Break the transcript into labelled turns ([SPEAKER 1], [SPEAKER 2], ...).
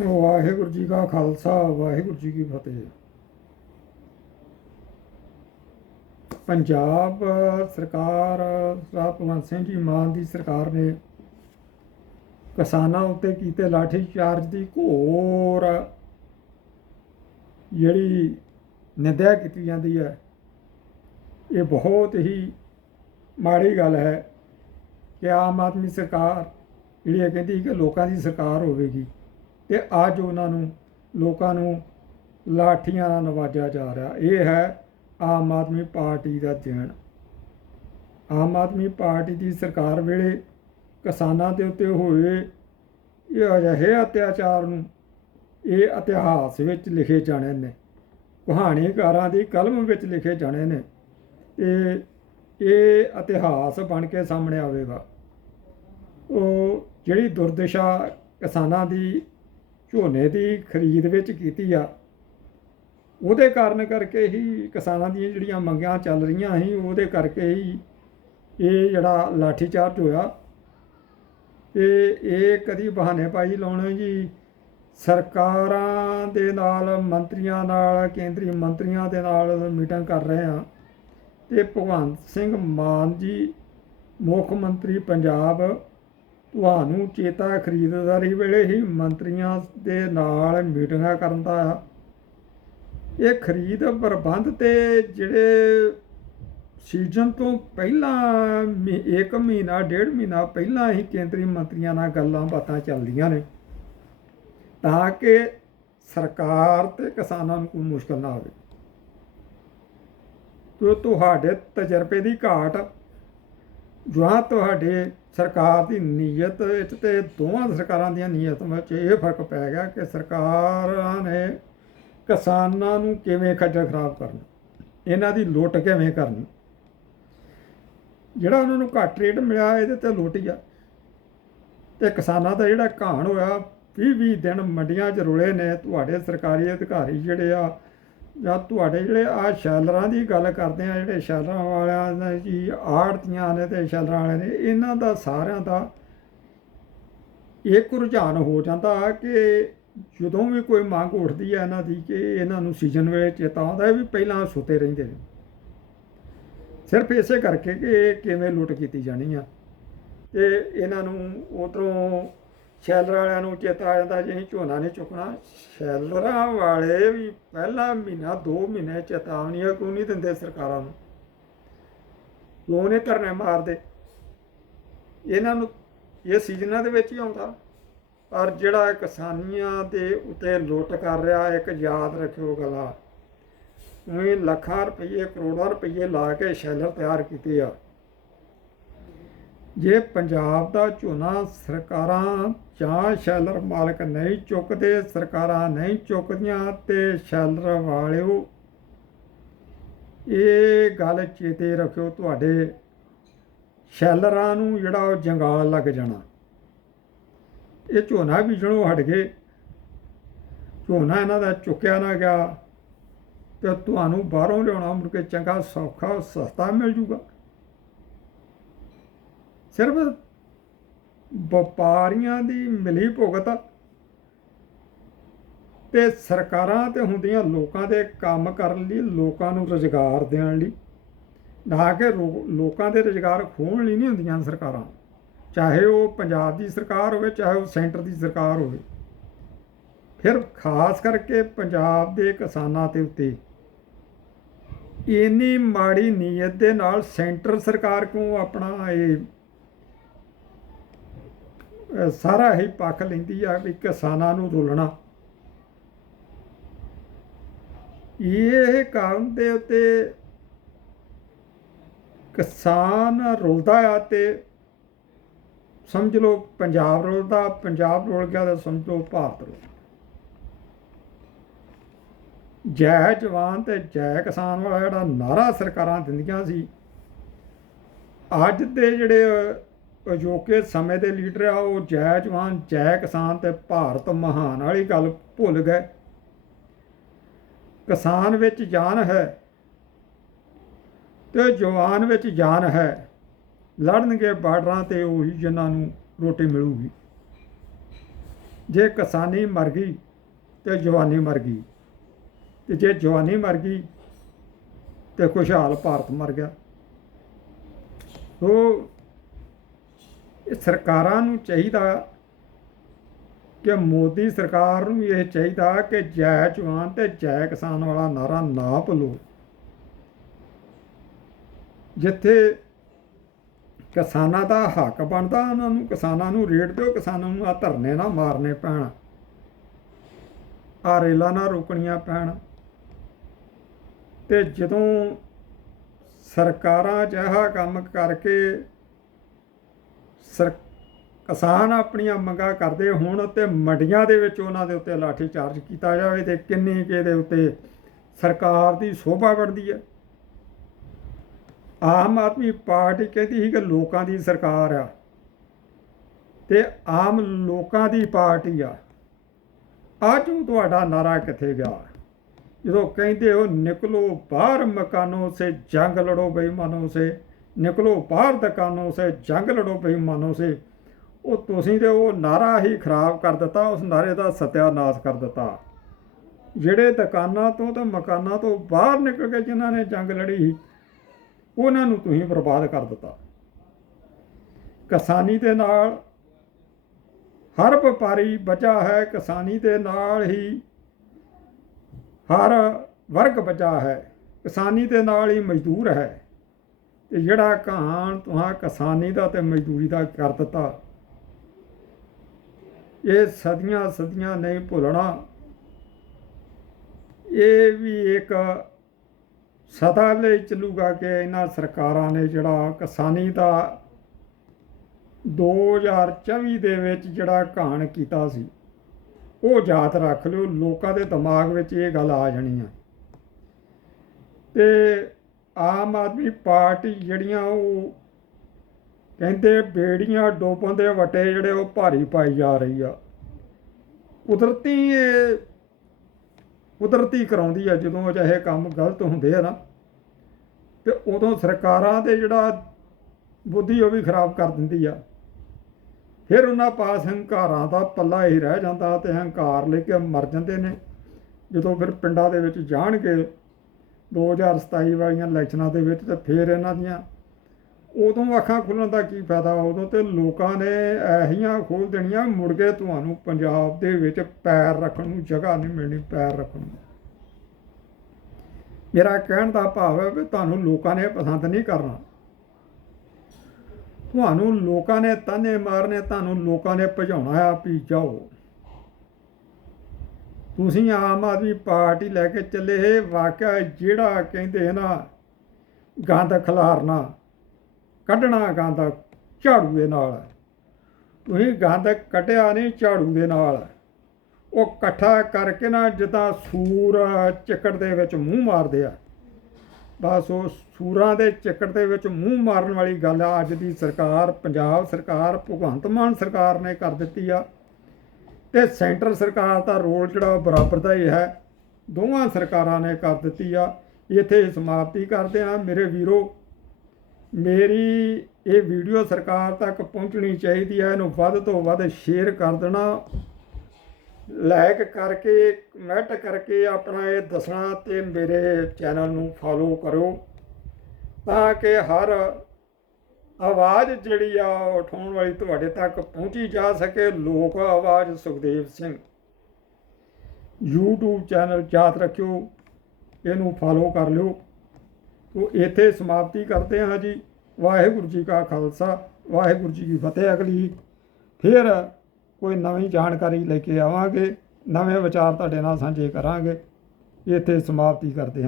[SPEAKER 1] ਵਾਹਿਗੁਰੂ ਜੀ ਕਾ ਖਾਲਸਾ, ਵਾਹਿਗੁਰੂ ਜੀ ਕੀ ਫਤਿਹ। ਪੰਜਾਬ ਸਰਕਾਰ ਸਰਦਾਰ ਭਗਵੰਤ ਸਿੰਘ ਜੀ ਮਾਨ ਦੀ ਸਰਕਾਰ ਨੇ ਕਿਸਾਨਾਂ ਉੱਤੇ ਕੀਤੇ ਲਾਠੀ ਚਾਰਜ ਦੀ ਘੋਰ ਜਿਹੜੀ ਨਿੰਦਿਆ ਕੀਤੀ ਜਾਂਦੀ ਹੈ, ਇਹ ਬਹੁਤ ਹੀ ਮਾੜੀ ਗੱਲ ਹੈ ਕਿ ਆਮ ਆਦਮੀ ਸਰਕਾਰ ਜਿਹੜੀ ਇਹ ਕਹਿੰਦੀ ਕਿ ਲੋਕਾਂ ਦੀ ਸਰਕਾਰ ਹੋਵੇਗੀ। ਤੇ ਅੱਜ ਉਹਨਾਂ ਨੂੰ ਲੋਕਾਂ ਨੂੰ ਲਾਠੀਆਂ ਨਾਲ ਨਵਾਜਿਆ ਜਾ ਰਿਹਾ। ਇਹ ਹੈ ਆਮ ਆਦਮੀ ਪਾਰਟੀ ਦਾ ਦੇਣ ਆਮ ਆਦਮੀ ਪਾਰਟੀ ਦੀ ਸਰਕਾਰ ਵੇਲੇ ਕਿਸਾਨਾਂ ਦੇ ਉੱਤੇ ਹੋਏ ਇਹ ਅਜਿਹੇ ਅਤਿਆਚਾਰ ਨੂੰ ਇਹ ਇਤਿਹਾਸ ਵਿੱਚ ਲਿਖੇ ਜਾਣੇ ਨੇ। ਕਹਾਣੀਕਾਰਾਂ ਦੀ ਕਲਮ ਵਿੱਚ ਲਿਖੇ ਜਾਣੇ ਨੇ। ਤੇ ਇਹ ਇਤਿਹਾਸ ਬਣ ਕੇ ਸਾਹਮਣੇ ਆਵੇਗਾ। ਉਹ ਜਿਹੜੀ ਦੁਰਦਸ਼ਾ ਕਿਸਾਨਾਂ ਦੀ ਝੋਨੇ ਦੀ ਖਰੀਦ ਵਿੱਚ ਕੀਤੀ ਆ। ਉਹਦੇ ਕਾਰਨ ਕਰਕੇ ਹੀ ਕਿਸਾਨਾਂ ਦੀਆਂ ਜਿਹੜੀਆਂ ਮੰਗਾਂ ਚੱਲ ਰਹੀਆਂ ਸੀ, ਉਹਦੇ ਕਰਕੇ ਹੀ ਇਹ ਜਿਹੜਾ ਲਾਠੀ ਚਾਰਜ ਹੋਇਆ। ਤੇ ਇਹ ਕਦੀ ਬਹਾਨੇ ਪਾਈ ਲਾਉਣੇ ਜੀ। ਸਰਕਾਰਾਂ ਦੇ ਨਾਲ, ਮੰਤਰੀਆਂ ਨਾਲ, ਕੇਂਦਰੀ ਮੰਤਰੀਆਂ ਦੇ ਨਾਲ ਮੀਟਿੰਗ ਕਰ ਰਹੇ ਆ ਤੇ ਭਗਵੰਤ ਸਿੰਘ ਮਾਨ ਜੀ, ਮੁੱਖ ਮੰਤਰੀ ਪੰਜਾਬ ਤੁਹਾਨੂੰ ਚੇਤਾ ਖਰੀਦਦਾਰੀ ਵੇਲੇ ਹੀ ਮੰਤਰੀਆਂ ਦੇ ਨਾਲ ਮੀਟਿੰਗਾਂ ਕਰਨ ਦਾ ਆ। ਇਹ ਖਰੀਦ ਪ੍ਰਬੰਧ ਤੇ ਜਿਹੜੇ ਸੀਜ਼ਨ ਤੋਂ ਪਹਿਲਾਂ ਮਹੀ- ਇੱਕ ਮਹੀਨਾ, ਡੇਢ ਮਹੀਨਾ ਪਹਿਲਾਂ ਹੀ ਕੇਂਦਰੀ ਮੰਤਰੀਆਂ ਨਾਲ ਗੱਲਾਂ ਬਾਤਾਂ ਚੱਲਦੀਆਂ ਨੇ, ਤਾਂ ਕਿ ਸਰਕਾਰ ਤੇ ਕਿਸਾਨਾਂ ਨੂੰ ਕੋਈ ਮੁਸ਼ਕਲ ਨਾ ਆਵੇ। ਤੋ, ਤੁਹਾਡੇ ਤਜਰਬੇ ਦੀ ਘਾਟ, ਜਾਂ ਤੁਹਾਡੇ ਸਰਕਾਰ ਦੀ ਨੀਅਤ ਵਿੱਚ ਤੇ ਦੋਵਾਂ ਸਰਕਾਰਾਂ ਦੀਆਂ ਨੀਅਤਾਂ ਵਿੱਚ ਇਹ ਫ਼ਰਕ ਪੈ ਗਿਆ ਕਿ ਸਰਕਾਰਾਂ ਨੇ ਕਿਸਾਨਾਂ ਨੂੰ ਕਿਵੇਂ ਖੱਜਲ ਖਰਾਬ ਕਰਨਾ, ਇਹਨਾਂ ਦੀ ਲੁੱਟ ਕਿਵੇਂ ਕਰਨੀ। ਜਿਹੜਾ ਉਹਨਾਂ ਨੂੰ ਘੱਟ ਰੇਟ ਮਿਲਿਆ, ਇਹਦੇ ਤੇ ਲੁੱਟ ਹੀ ਆ। ਤੇ ਕਿਸਾਨਾਂ ਦਾ ਜਿਹੜਾ ਘਾਣ ਹੋਇਆ 20-20 ਦਿਨ ਮੰਡੀਆਂ 'ਚ ਰੁਲੇ ਨੇ, ਤੁਹਾਡੇ ਸਰਕਾਰੀ ਅਧਿਕਾਰੀ ਜਿਹੜੇ ਆ ਜਾਂ ਤੁਹਾਡੇ ਜਿਹੜੇ ਆ ਸ਼ੈਲਰਾਂ ਦੀ ਗੱਲ ਕਰਦੇ ਆ, ਜਿਹੜੇ ਸ਼ੈਲਰਾਂ ਵਾਲਿਆਂ ਨੇ ਜੀ, ਆੜਤੀਆਂ ਨੇ ਤੇ ਸ਼ੈਲਰਾਂ ਵਾਲੇ ਨੇ, ਇਹਨਾਂ ਦਾ ਸਾਰਿਆਂ ਦਾ ਇੱਕ ਰੁਝਾਨ ਹੋ ਜਾਂਦਾ ਕਿ ਜਦੋਂ ਵੀ ਕੋਈ ਮੰਗ ਉੱਠਦੀ ਹੈ ਇਹਨਾਂ ਦੀ ਕਿ ਇਹਨਾਂ ਨੂੰ ਸੀਜ਼ਨ ਵੇਲੇ ਚੇਤਾ ਆਉਂਦਾ ਵੀ ਪਹਿਲਾਂ ਸੁੱਤੇ ਰਹਿੰਦੇ ਨੇ। ਸਿਰਫ ਇਸੇ ਕਰਕੇ ਕਿ ਇਹ ਕਿਵੇਂ ਲੁੱਟ ਕੀਤੀ ਜਾਣੀ ਆ। ਤੇ ਇਹਨਾਂ ਨੂੰ ਉਧਰੋਂ ਸ਼ੈਲਰ ਵਾਲਿਆਂ ਨੂੰ ਚੇਤਾ ਆ ਜਾਂਦਾ ਜੇ ਅਸੀਂ ਝੋਨਾ ਨਹੀਂ ਚੁੱਕਣਾ। ਸ਼ੈਲਰਾਂ ਵਾਲੇ ਵੀ ਪਹਿਲਾ ਮਹੀਨਾ 2 ਮਹੀਨੇ ਚੇਤਾਵਨੀਆਂ ਕਿਉਂ ਨਹੀਂ ਦਿੰਦੇ ਸਰਕਾਰਾਂ ਨੂੰ? ਕਿਉਂ ਨਹੀਂ ਧਰਨੇ ਮਾਰਦੇ? ਇਹਨਾਂ ਨੂੰ ਇਹ ਸੀਜ਼ਨਾਂ ਦੇ ਵਿੱਚ ਹੀ ਆਉਂਦਾ। ਪਰ ਜਿਹੜਾ ਕਿਸਾਨੀਆਂ ਦੇ ਉੱਤੇ ਲੁੱਟ ਕਰ ਰਿਹਾ, ਇੱਕ ਯਾਦ ਰੱਖਿਓ ਗੱਲਾਂ। ਉਹਨੇ ਲੱਖਾਂ ਰੁਪਏ ਕਰੋੜਾਂ ਰੁਪਏ ਲਾ ਕੇ ਸ਼ੈਲਰ ਤਿਆਰ ਕੀਤੇ ਆ। ਜੇ ਪੰਜਾਬ ਦਾ ਝੋਨਾ ਸਰਕਾਰਾਂ ਜਾਂ ਸ਼ੈਲਰ ਮਾਲਕ ਨਹੀਂ ਚੁੱਕਦੇ, ਸਰਕਾਰਾਂ ਨਹੀਂ ਚੁੱਕਦੀਆਂ ਤੇ ਸ਼ੈਲਰ ਵਾਲਿਓ, ਇਹ ਗੱਲ ਚੇਤੇ ਰੱਖਿਓ ਤੁਹਾਡੇ ਸ਼ੈਲਰਾਂ ਨੂੰ ਜਿਹੜਾ ਉਹ ਜੰਗਾਲ ਲੱਗ ਜਾਣਾ। ਇਹ ਝੋਨਾ ਬੀਜਣੋਂ ਹਟ ਗਏ। ਝੋਨਾ ਇਹਨਾਂ ਦਾ ਚੁੱਕਿਆ ਨਾ ਗਿਆ ਤੇ ਤੁਹਾਨੂੰ ਬਾਹਰੋਂ ਲਿਆਉਣਾ ਮੁੜ ਕੇ ਚੰਗਾ ਸੌਖਾ ਸਸਤਾ ਮਿਲ ਜੂਗਾ। ਸਿਰਫ ਵਪਾਰੀਆਂ ਦੀ ਮਿਲੀ ਭੁਗਤ ਤੇ ਸਰਕਾਰਾਂ ਤੇ ਹੁੰਦੀਆਂ ਲੋਕਾਂ ਦੇ ਕੰਮ ਕਰਨ ਲਈ, ਲੋਕਾਂ ਨੂੰ ਰੁਜ਼ਗਾਰ ਦੇਣ ਲਈ। ਨਾ ਕਿ ਰੋ- ਲੋਕਾਂ ਦੇ ਰੁਜ਼ਗਾਰ ਖੋਹਣ ਲਈ ਨਹੀਂ ਹੁੰਦੀਆਂ ਸਰਕਾਰਾਂ। ਚਾਹੇ ਉਹ ਪੰਜਾਬ ਦੀ ਸਰਕਾਰ ਹੋਵੇ, ਚਾਹੇ ਉਹ ਸੈਂਟਰ ਦੀ ਸਰਕਾਰ ਹੋਵੇ। ਫਿਰ ਖਾਸ ਕਰਕੇ ਪੰਜਾਬ ਦੇ ਕਿਸਾਨਾਂ ਦੇ ਉੱਤੇ ਇੰਨੀ ਮਾੜੀ ਨੀਅਤ ਦੇ ਨਾਲ ਸੈਂਟਰ ਸਰਕਾਰ ਕਿਉਂ ਆਪਣਾ ਇਹ ਸਾਰਾ ਹੀ ਪੱਖ ਲੈਂਦੀ ਆ ਵੀ ਕਿਸਾਨਾਂ ਨੂੰ ਰੋਲਣਾ ਇਹ ਕਾਰਨ ਦੇ ਉੱਤੇ ਕਿਸਾਨ ਰੁਲਦਾ ਆ ਤੇ ਸਮਝ ਲਓ ਪੰਜਾਬ ਰੁਲਦਾ, ਪੰਜਾਬ ਰੁਲ ਗਿਆ ਤਾਂ ਸਮਝ ਲਓ ਭਾਰਤ ਰੁਲ ਗਿਆ। ਜੈ ਜਵਾਨ ਤੇ ਜੈ ਕਿਸਾਨ ਵਾਲਾ ਜਿਹੜਾ ਨਾਰਾ ਸਰਕਾਰਾਂ ਦਿੰਦੀਆਂ ਸੀ, ਅੱਜ ਦੇ ਜਿਹੜੇ ਅਜੋਕੇ ਸਮੇਂ ਦੇ ਲੀਡਰ ਆ, ਉਹ ਜੈ ਜਵਾਨ, ਜੈ ਕਿਸਾਨ ਤੇ ਭਾਰਤ ਮਹਾਨ ਵਾਲੀ ਗੱਲ ਭੁੱਲ ਗਏ। ਕਿਸਾਨ ਵਿੱਚ ਜਾਨ ਹੈ ਤੇ ਜਵਾਨ ਵਿੱਚ ਜਾਨ ਹੈ। ਲੜਨਗੇ ਬਾਰਡਰਾਂ ਤੇ ਉਹੀ ਜਿਨ੍ਹਾਂ ਨੂੰ ਰੋਟੀ ਮਿਲੂਗੀ। ਜੇ ਕਿਸਾਨੀ ਮਰ ਗਈ ਤੇ ਜਵਾਨੀ ਮਰ ਗਈ। ਤੇ ਜੇ ਜਵਾਨੀ ਮਰ ਗਈ ਤੇ ਖੁਸ਼ਹਾਲ ਭਾਰਤ ਮਰ ਗਿਆ। ਉਹ ਇਹ ਸਰਕਾਰਾਂ ਨੂੰ ਚਾਹੀਦਾ ਕਿ ਮੋਦੀ ਸਰਕਾਰ ਨੂੰ ਇਹ ਚਾਹੀਦਾ ਕਿ ਜੈ ਜਵਾਨ ਤੇ ਜੈ ਕਿਸਾਨ ਵਾਲਾ ਨਾਰਾ ਨਾ ਭੁੱਲੋ। ਜਿੱਥੇ ਕਿਸਾਨਾਂ ਦਾ ਹੱਕ ਬਣਦਾ, ਉਹਨਾਂ ਨੂੰ ਕਿਸਾਨਾਂ ਨੂੰ ਰੇਟ ਦਿਓ, ਕਿਸਾਨਾਂ ਨੂੰ ਆ ਧਰਨੇ ਨਾ ਮਾਰਨੇ ਪੈਣ। ਆ ਰੇਲਾਂ ਨਾ ਰੋਕਣੀਆਂ ਪੈਣ। ਤੇ ਜਦੋਂ ਸਰਕਾਰਾਂ ਅਜਿਹਾ ਕੰਮ ਕਰਕੇ ਸਰ ਕਿਸਾਨ ਆਪਣੀਆਂ ਮੰਗਾਂ ਕਰਦੇ ਹੋਣ ਅਤੇ ਮੰਡੀਆਂ ਦੇ ਵਿੱਚ ਉਹਨਾਂ ਦੇ ਉੱਤੇ ਲਾਠੀ ਚਾਰਜ ਕੀਤਾ ਜਾਵੇ ਤੇ ਕਿੰਨੀ ਕਿ ਇਹਦੇ ਉੱਤੇ ਸਰਕਾਰ ਦੀ ਸੋਭਾ ਵੱਧਦੀ ਹੈ। ਆਮ ਆਦਮੀ ਪਾਰਟੀ ਕਹਿੰਦੀ ਸੀ ਕਿ ਲੋਕਾਂ ਦੀ ਸਰਕਾਰ ਆ ਤੇ ਆਮ ਲੋਕਾਂ ਦੀ ਪਾਰਟੀ ਆ। ਅੱਜ ਉਹ ਤੁਹਾਡਾ ਨਾਰਾ ਕਿੱਥੇ ਗਿਆ? ਜਦੋਂ ਕਹਿੰਦੇ ਹੋ ਨਿਕਲੋ ਬਾਹਰ ਮਕਾਨੋਂ ਸੇ, ਜੰਗ ਲੜੋ ਬੇਈਮਾਨੋਂ ਸੇ ਨਿਕਲੋ ਬਾਹਰ ਦੁਕਾਨੋਂ ਸੇ, ਜੰਗ ਲੜੋ ਬੇਈਮਾਨੋਂ ਸੇ। ਉਹ ਤੁਸੀਂ ਤੇ ਉਹ ਨਾਰਾ ਹੀ ਖਰਾਬ ਕਰ ਦਿੱਤਾ, ਉਸ ਨਾਰੇ ਦਾ ਸਤਿਆਨਾਸ਼ ਕਰ ਦਿੱਤਾ। ਜਿਹੜੇ ਦੁਕਾਨਾਂ ਤੋਂ ਤੇ ਮਕਾਨਾਂ ਤੋਂ ਬਾਹਰ ਨਿਕਲ ਕੇ ਜਿਨ੍ਹਾਂ ਨੇ ਜੰਗ ਲੜੀ ਸੀ ਉਹਨਾਂ ਨੂੰ ਤੁਸੀਂ ਬਰਬਾਦ ਕਰ ਦਿੱਤਾ। ਕਿਸਾਨੀ ਦੇ ਨਾਲ ਹਰ ਵਪਾਰੀ ਬਚਾ ਹੈ, ਕਿਸਾਨੀ ਦੇ ਨਾਲ ਹੀ ਹਰ ਵਰਗ ਬਚਾ ਹੈ। ਕਿਸਾਨੀ ਦੇ ਨਾਲ ਹੀ ਮਜ਼ਦੂਰ ਹੈ। ਤੇ ਜਿਹੜਾ ਕਹਾਣ ਤੁਹਾਂ ਕਿਸਾਨੀ ਦਾ ਤੇ ਮਜ਼ਦੂਰੀ ਦਾ ਕਰ ਦਿੱਤਾ। ਇਹ ਸਦੀਆਂ ਸਦੀਆਂ ਨਹੀਂ ਭੁੱਲਣਾ। ਇਹ ਵੀ ਇੱਕ ਸਦਾ ਲਈ ਚੱਲੂਗਾ ਕਿ ਇਹਨਾਂ ਸਰਕਾਰਾਂ ਨੇ ਜਿਹੜਾ ਕਿਸਾਨੀ ਦਾ 2024 ਦੇ ਵਿੱਚ ਜਿਹੜਾ ਕਹਾਣ ਕੀਤਾ ਸੀ, ਉਹ ਯਾਦ ਰੱਖ ਲਿਓ। ਲੋਕਾਂ ਦੇ ਦਿਮਾਗ ਵਿੱਚ ਇਹ ਗੱਲ ਆ ਜਾਣੀ ਆ। ਤੇ ਆਮ ਆਦਮੀ ਪਾਰਟੀ ਜਿਹੜੀਆਂ ਉਹ ਕਹਿੰਦੇ ਬੇੜੀਆਂ ਡੋਬਣ ਦੇ ਵਟੇ ਜਿਹੜੇ ਉਹ ਭਾਰੀ ਪਾਈ ਜਾ ਰਹੀ ਆ। ਕੁਦਰਤੀ ਕੁਦਰਤੀ ਕਰਾਉਂਦੀ ਆ, ਜਦੋਂ ਅਜਿਹੇ ਕੰਮ ਗਲਤ ਹੁੰਦੇ ਆ ਨਾ, ਤੇ ਉਦੋਂ ਸਰਕਾਰਾਂ ਦੇ ਜਿਹੜਾ ਬੁੱਧੀ ਉਹ ਵੀ ਖਰਾਬ ਕਰ ਦਿੰਦੀ ਆ। ਫਿਰ ਉਹਨਾਂ ਪਾਸ ਹੰਕਾਰਾਂ ਦਾ ਪੱਲਾ ਹੀ ਰਹਿ ਜਾਂਦਾ ਤੇ ਹੰਕਾਰ ਲੈ ਕੇ ਮਰ ਜਾਂਦੇ ਨੇ। ਜਦੋਂ ਫਿਰ ਪਿੰਡਾਂ ਦੇ ਵਿੱਚ ਜਾਣਗੇ 2027 ਵਾਲੀਆਂ ਇਲੈਕਸ਼ਨਾਂ ਦੇ ਵਿੱਚ ਤੇ ਫਿਰ ਇਹਨਾਂ ਦੀਆਂ। ਉਦੋਂ ਅੱਖਾਂ ਖੁੱਲਣ ਦਾ ਕੀ ਫਾਇਦਾ ਉਦੋਂ ਤੇ ਲੋਕਾਂ ਨੇ ਐਹੀਆਂ ਖੋਲ ਦੇਣੀਆਂ, ਮੁੜ ਕੇ ਤੁਹਾਨੂੰ ਪੰਜਾਬ ਦੇ ਵਿੱਚ ਪੈਰ ਰੱਖਣ ਨੂੰ ਜਗ੍ਹਾ ਨਹੀਂ ਮਿਲਣੀ, ਪੈਰ ਰੱਖਣ ਨੂੰ। ਮੇਰਾ ਕਹਿਣ ਦਾ ਭਾਵ ਹੈ ਵੀ ਤੁਹਾਨੂੰ ਲੋਕਾਂ ਨੇ ਪਸੰਦ ਨਹੀਂ ਕਰਨਾ। ਤੁਹਾਨੂੰ ਲੋਕਾਂ ਨੇ ਤਾਨੇ ਮਾਰਨੇ, ਤੁਹਾਨੂੰ ਲੋਕਾਂ ਨੇ ਭਜਾਉਣਾ ਆ ਵੀ ਜਾਓ। ਤੁਸੀਂ ਆਮ ਆਦਮੀ ਪਾਰਟੀ ਲੈ ਕੇ ਚੱਲੇ ਇਹ ਵਾਕਿਆ ਜਿਹੜਾ ਕਹਿੰਦੇ ਨਾ ਗੰਦ ਖਲਾਰਨਾ ਕੱਢਣਾ ਗੰਦ ਝਾੜੂ ਦੇ ਨਾਲ। ਤੁਸੀਂ ਗੰਦ ਕੱਢਿਆ ਨਹੀਂ ਝਾੜੂ ਦੇ ਨਾਲ। ਉਹ ਇਕੱਠਾ ਕਰਕੇ ਨਾ ਜਿੱਦਾਂ ਸੂਰ ਚੱਕੜ ਦੇ ਵਿੱਚ ਮੂੰਹ ਮਾਰਦੇ ਆ। ਬਸ ਉਹ ਸੂਰਾਂ ਦੇ ਚੱਕੜ ਦੇ ਵਿੱਚ ਮੂੰਹ ਮਾਰਨ ਵਾਲੀ ਗੱਲ ਆ। ਅੱਜ ਦੀ ਸਰਕਾਰ, ਪੰਜਾਬ ਸਰਕਾਰ, ਭਗਵੰਤ ਮਾਨ ਸਰਕਾਰ ਨੇ ਕਰ ਦਿੱਤੀ ਆ। ਤੇ ਸੈਂਟਰ ਸਰਕਾਰ ਦਾ ਰੋਲ ਜਿਹੜਾ ਉਹ ਬਰਾਬਰ ਦਾ ਹੀ ਹੈ। ਦੋਵਾਂ ਸਰਕਾਰਾਂ ਨੇ ਕਰ ਦਿੱਤੀ ਆ। ਇੱਥੇ ਸਮਾਪਤੀ ਕਰਦੇ ਆ ਮੇਰੇ ਵੀਰੋ, ਮੇਰੀ ਇਹ ਵੀਡੀਓ ਸਰਕਾਰ ਤੱਕ ਪਹੁੰਚਣੀ ਚਾਹੀਦੀ ਹੈ। ਇਹਨੂੰ ਵੱਧ ਤੋਂ ਵੱਧ ਸ਼ੇਅਰ ਕਰ ਦੇਣਾ। ਲਾਈਕ ਕਰਕੇ ਕਮੈਂਟ ਕਰਕੇ ਆਪਣਾ ਇਹ ਦੱਸਣਾ ਤੇ ਮੇਰੇ ਚੈਨਲ ਨੂੰ ਫਾਲੋ ਕਰੋ ਤਾਂ ਕਿ ਹਰ ਆਵਾਜ਼ ਜਿਹੜੀ ਆ ਉਹ ਉਠਾਉਣ ਵਾਲੀ ਤੁਹਾਡੇ ਤੱਕ ਪਹੁੰਚੀ ਜਾ ਸਕੇ। ਲੋਕ ਆਵਾਜ਼ ਸੁਖਦੇਵ ਸਿੰਘ। YouTube ਚੈਨਲ ਯਾਦ ਰੱਖਿਓ, ਇਹਨੂੰ ਫਾਲੋ ਕਰ ਲਿਓ। ਤੋ ਇੱਥੇ ਸਮਾਪਤੀ ਕਰਦੇ ਹਾਂ ਜੀ। ਵਾਹਿਗੁਰੂ ਜੀ ਕਾ ਖਾਲਸਾ, ਵਾਹਿਗੁਰੂ ਜੀ ਕੀ ਫਤਿਹ ਅਗਲੀ। ਫਿਰ ਕੋਈ ਨਵੀਂ ਜਾਣਕਾਰੀ ਲੈ ਕੇ ਆਵਾਂਗੇ, ਨਵੇਂ ਵਿਚਾਰ ਤੁਹਾਡੇ ਨਾਲ ਸਾਂਝੇ ਕਰਾਂਗੇ। ਇੱਥੇ ਸਮਾਪਤੀ ਕਰਦੇ ਹਾਂ।